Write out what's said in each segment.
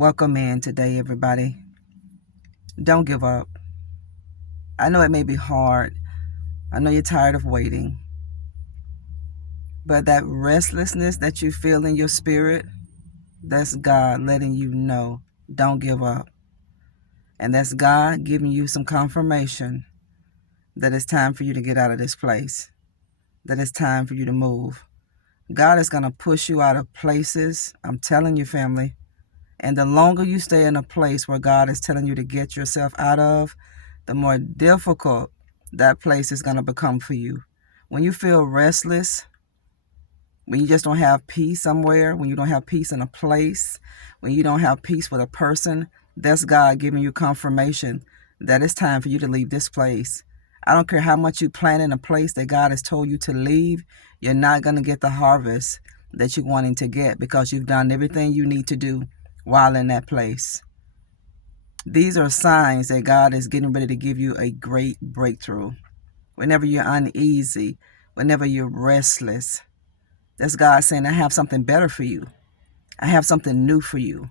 Welcome in today, everybody. Don't give up. I know it may be hard. I know you're tired of waiting. But that restlessness that you feel in your spirit, that's God letting you know, don't give up. And that's God giving you some confirmation that it's time for you to get out of this place, that it's time for you to move. God is going to push you out of places. I'm telling you, family. And the longer you stay in a place where God is telling you to get yourself out of, the more difficult that place is going to become for you. When you feel restless, when you just don't have peace somewhere, when you don't have peace in a place, when you don't have peace with a person, that's God giving you confirmation that it's time for you to leave this place. I don't care how much you plan in a place that God has told you to leave, you're not going to get the harvest that you're wanting to get because you've done everything you need to do while in that place. These are signs that God is getting ready to give you a great breakthrough. Whenever you're uneasy, whenever you're restless, that's God saying, I have something better for you. I have something new for you.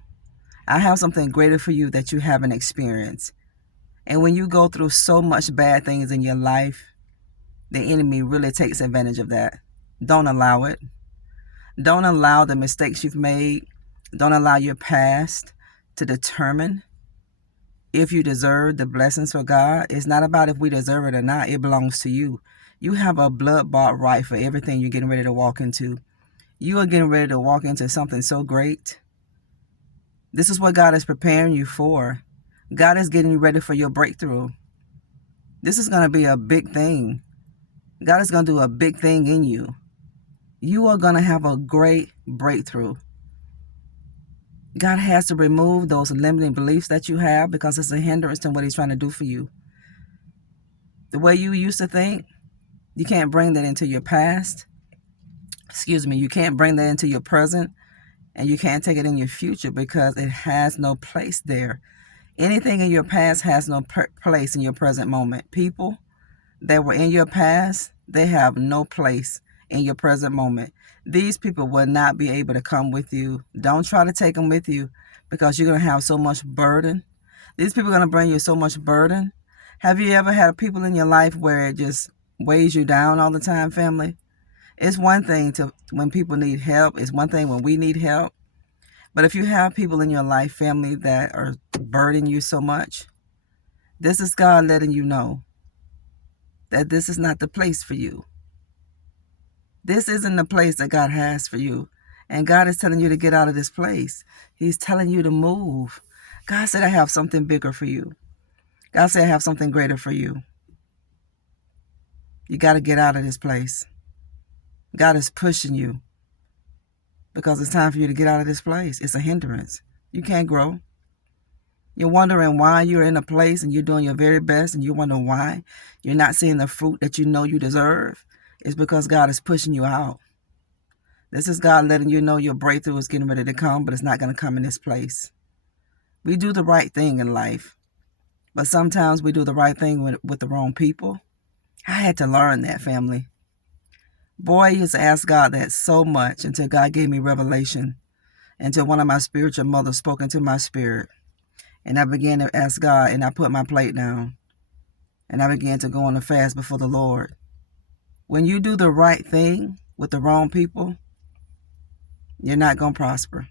I have something greater for you that you haven't experienced. And when you go through so much bad things in your life, the enemy really takes advantage of that. Don't allow it. Don't allow the mistakes you've made. Don't allow your past to determine if you deserve the blessings for God. It's not about if we deserve it or not. It belongs to you. You have a blood-bought right for everything you're getting ready to walk into. You are getting ready to walk into something so great. This is what God is preparing you for. God is getting you ready for your breakthrough. This is going to be a big thing. God is going to do a big thing in you. You are going to have a great breakthrough. God has to remove those limiting beliefs that you have because it's a hindrance to what He's trying to do for you. The way you used to think, you can't bring that into your past. You can't bring that into your present, and you can't take it in your future because it has no place there. Anything in your past has no place in your present moment. People that were in your past, they have no place in your present moment. These people will not be able to come with you. Don't try to take them with you because you're going to have so much burden. These people are going to bring you so much burden. Have you ever had people in your life where it just weighs you down all the time, family? It's one thing when people need help. It's one thing when we need help. But if you have people in your life, family, that are burdening you so much, this is God letting you know that this is not the place for you. This isn't the place that God has for you. And God is telling you to get out of this place. He's telling you to move. God said, I have something bigger for you. God said, I have something greater for you. You got to get out of this place. God is pushing you because it's time for you to get out of this place. It's a hindrance. You can't grow. You're wondering why you're in a place and you're doing your very best and you wonder why you're not seeing the fruit that you know you deserve. It's because God is pushing you out. This is God letting you know your breakthrough is getting ready to come, but it's not going to come in this place. We do the right thing in life, but sometimes we do the right thing with the wrong people. I had to learn that, family. Boy, I used to ask God that so much until God gave me revelation, until one of my spiritual mothers spoke into my spirit. And I began to ask God, and I put my plate down, and I began to go on a fast before the Lord. When you do the right thing with the wrong people, you're not going to prosper.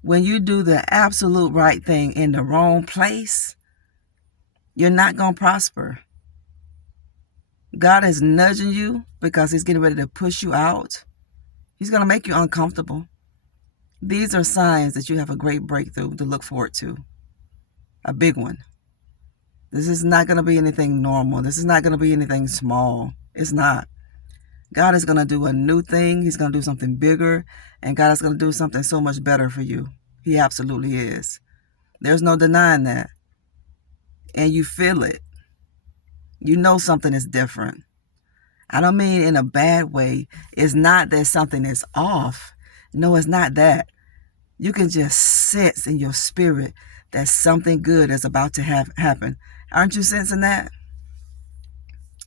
When you do the absolute right thing in the wrong place, you're not going to prosper. God is nudging you because He's getting ready to push you out. He's going to make you uncomfortable. These are signs that you have a great breakthrough to look forward to. A big one. This is not going to be anything normal. This is not going to be anything small. It's not. God is going to do a new thing. He's going to do something bigger. And God is going to do something so much better for you. He absolutely is. There's no denying that. And you feel it. You know something is different. I don't mean in a bad way. It's not that something is off. No, it's not that. You can just sense in your spirit that something good is about to happen. Aren't you sensing that?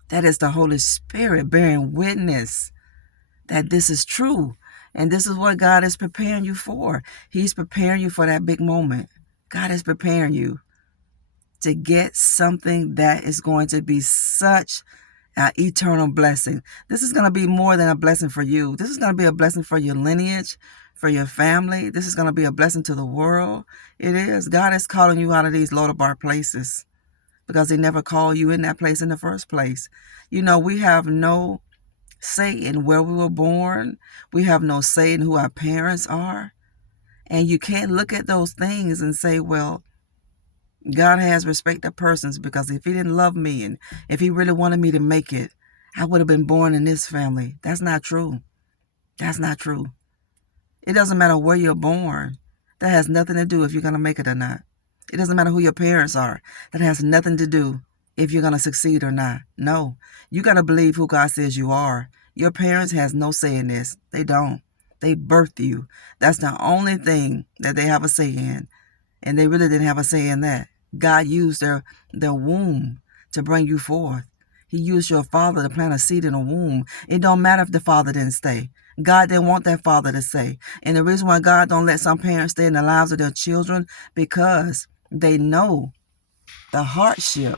That is the Holy Spirit bearing witness that this is true. And this is what God is preparing you for. He's preparing you for that big moment. God is preparing you to get something that is going to be such an eternal blessing. This is going to be more than a blessing for you. This is going to be a blessing for your lineage, for your family. This is going to be a blessing to the world. It is. God is calling you out of these Lodabar places because He never called you in that place in the first place. You know, we have no say in where we were born. We have no say in who our parents are. And you can't look at those things and say, well, God has respect of persons, because if He didn't love me and if He really wanted me to make it, I would have been born in this family. That's not true. That's not true. It doesn't matter where you're born. That has nothing to do if you're going to make it or not. It doesn't matter who your parents are. That has nothing to do if you're going to succeed or not. No. You got to believe who God says you are. Your parents has no say in this. They don't. They birthed you. That's the only thing that they have a say in. And they really didn't have a say in that. God used their womb to bring you forth. He used your father to plant a seed in a womb. It don't matter if the father didn't stay. God didn't want that father to stay. And the reason why God don't let some parents stay in the lives of their children, because they know the hardship